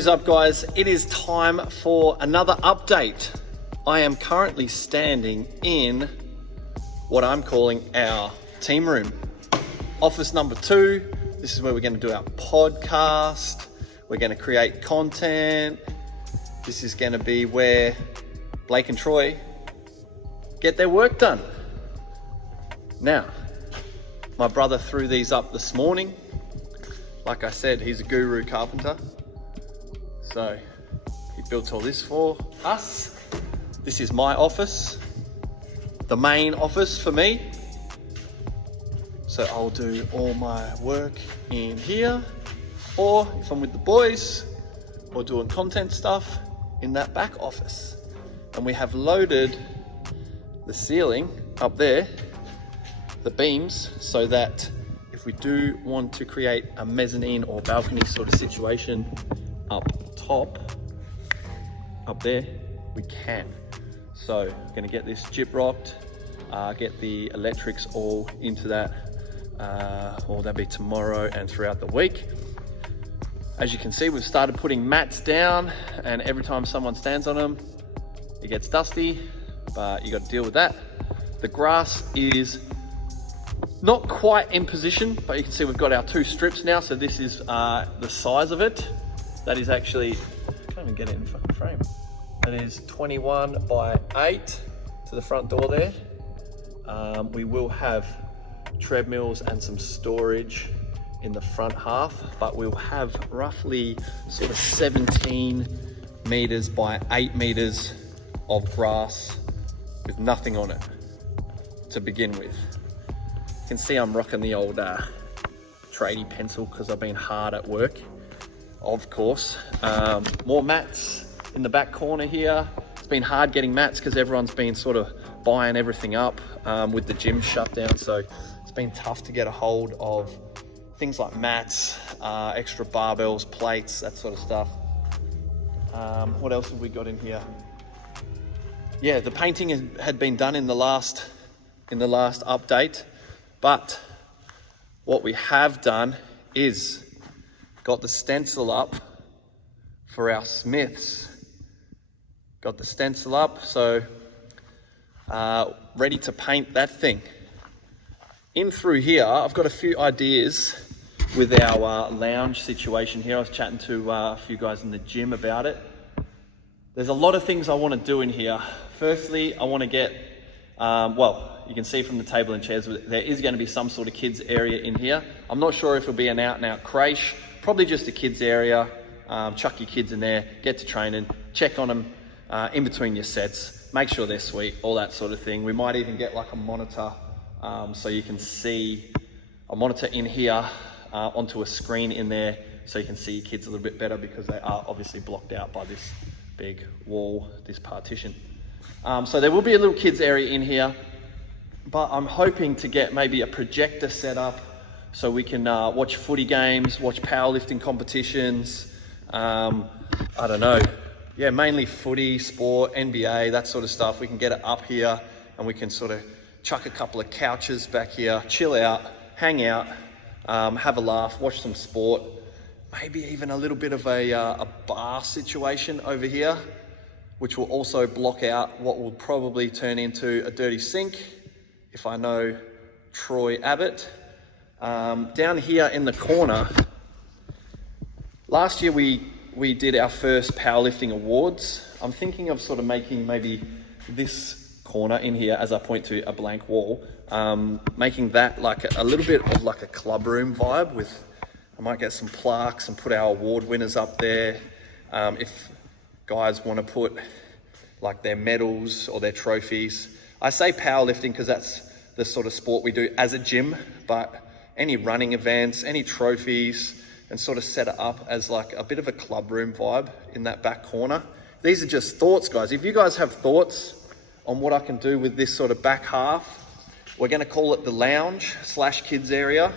What is up, guys? It is time for another update. I am currently standing in what I'm calling our team room. Office number 2. This is where we're going to do our podcast. We're going to create content. This is going to be where Blake and Troy get their work done. Now, my brother threw these up this morning. Like I said, he's a guru carpenter. So he built all this for us. This is my office, the main office for me. So I'll do all my work in here, or if I'm with the boys or doing content stuff, in that back office. And we have loaded the ceiling up there, the beams, so that if we do want to create a mezzanine or balcony sort of situation up top, up there, we can. So I'm gonna get this gyprocked, get the electrics all into that, or that'll be tomorrow and throughout the week. As you can see, we've started putting mats down, and every time someone stands on them, it gets dusty, but you got to deal with that. The grass is not quite in position, but you can see we've got our 2 strips now. So this is the size of it. That is actually, I can't even get it in fucking frame. That is 21 by 8 to the front door there. We will have treadmills and some storage in the front half, but we'll have roughly sort of 17 meters by 8 meters of grass with nothing on it to begin with. You can see I'm rocking the old tradie pencil because I've been hard at work, of course. More mats in the back corner here. It's been hard getting mats because everyone's been sort of buying everything up with the gym shut down, so it's been tough to get a hold of things like mats, extra barbells, plates, that sort of stuff. What else have we got in here? Yeah, the painting had been done in the last update, but what we have done is got the stencil up for our Smiths. Got the stencil up, so ready to paint that thing. In through here, I've got a few ideas with our lounge situation here. I was chatting to a few guys in the gym about it. There's a lot of things I want to do in here. Firstly, I want to get, well, you can see from the table and chairs, there is going to be some sort of kids area in here. I'm not sure if it'll be an out and out creche, probably just a kids area. Chuck your kids in there, get to training, check on them in between your sets, make sure they're sweet, all that sort of thing. We might even get like a monitor, so you can see a monitor in here onto a screen in there, so you can see your kids a little bit better, because they are obviously blocked out by this big wall, this partition. So there will be a little kids area in here, but I'm hoping to get maybe a projector set up so we can watch footy games, watch powerlifting competitions, I don't know, yeah, mainly footy, sport, NBA, that sort of stuff. We can get it up here and we can sort of chuck a couple of couches back here, chill out, hang out, have a laugh, watch some sport, maybe even a little bit of a bar situation over here, which will also block out what will probably turn into a dirty sink, if I know Troy Abbott. Down here in the corner, last year we did our first powerlifting awards. I'm thinking of sort of making maybe this corner in here, as I point to a blank wall, making that like a little bit of like a club room vibe with, I might get some plaques and put our award winners up there. If guys want to put like their medals or their trophies. I say powerlifting because that's the sort of sport we do as a gym, but any running events, any trophies, and sort of set it up as like a bit of a club room vibe in that back corner. These are just thoughts, guys. If you guys have thoughts on what I can do with this sort of back half, we're going to call it the lounge / kids area.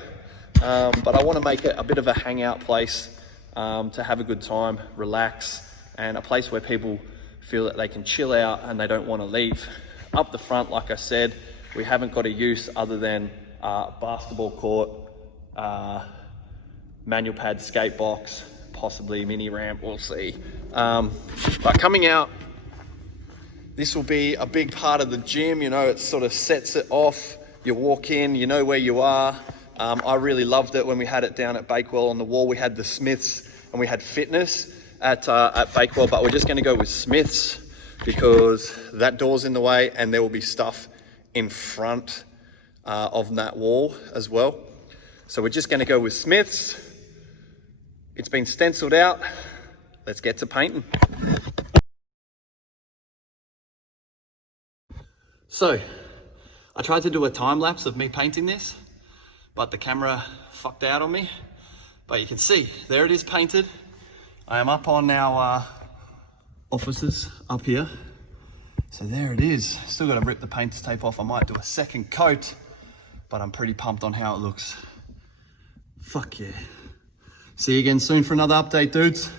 But I want to make it a bit of a hangout place to have a good time, relax, and a place where people feel that they can chill out and they don't want to leave. Up the front, like I said, we haven't got a use other than basketball court, manual pad skate box, possibly mini ramp, we'll see. But coming out, this will be a big part of the gym. You know, it sort of sets it off. You walk in, you know where you are. I really loved it when we had it down at Bakewell. On the wall we had the Smiths and we had fitness at Bakewell, but we're just going to go with Smiths because that door's in the way and there will be stuff in front of that wall as well. So we're just going to go with Smiths. It's been stenciled out. Let's get to painting. So I tried to do a time lapse of me painting this, but the camera fucked out on me. But you can see, there it is painted. I am up on our offices up here. So there it is. Still got to rip the painter's tape off. I might do a second coat, but I'm pretty pumped on how it looks. Fuck yeah. See you again soon for another update, dudes.